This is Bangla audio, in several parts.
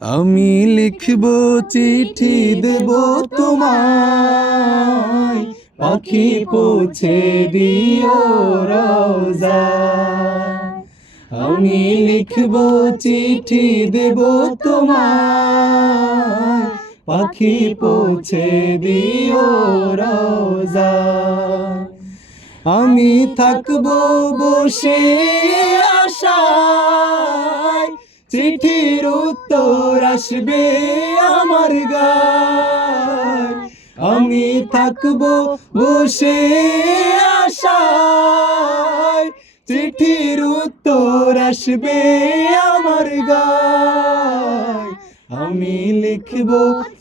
আমি লিখব চিঠি দেব তোমায়, পাখি পৌঁছে দিও রওজায়। আমি লিখব চিঠি দেব তোমায়, পাখি পৌঁছে দিও রওজায়। আমি থাকবো বসে আশায়, চিঠির উত্তর আসবে আমার গায়। আমি থাকবো বসে আশায়, চিঠির উত্তর আসবে আমার গায়। আমি লিখব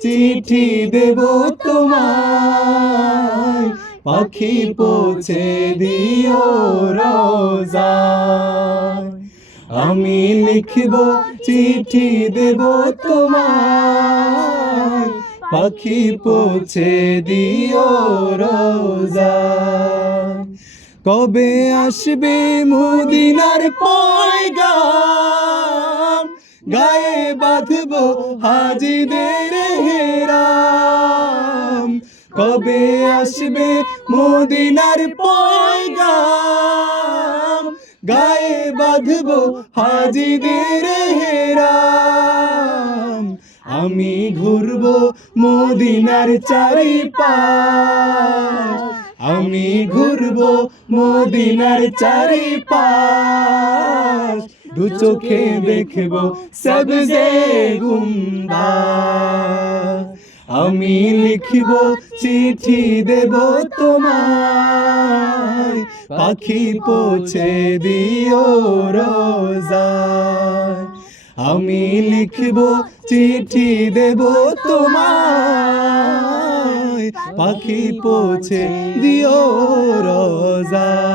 চিঠি দেব তোমায়, পাখি পৌঁছে দিও রওজায়। আমি লিখব চিঠি দেব তোমায়, পাখি পৌঁছে দিও রওজায়। কবে আসবে মদিনার পয়গাম, গায়ে বাঁধব হাজিদের হেরাম। কবে আসবে মদিনার পয়গাম, গায়ে বাঁধব হাজিদের হেরাম। আমি ঘুরব মদিনার চারিপাশ, আমি ঘুরব মদিনার চারিপাশ। দু চোখে দেখব সবজে গুম্বাদ। আমি লিখব চিঠি দেব তোমায়, পাখি পৌঁছে দিও রওজায়। আমি লিখব চিঠি দেব তোমায়, পাখি পৌঁছে দিও রওজায়।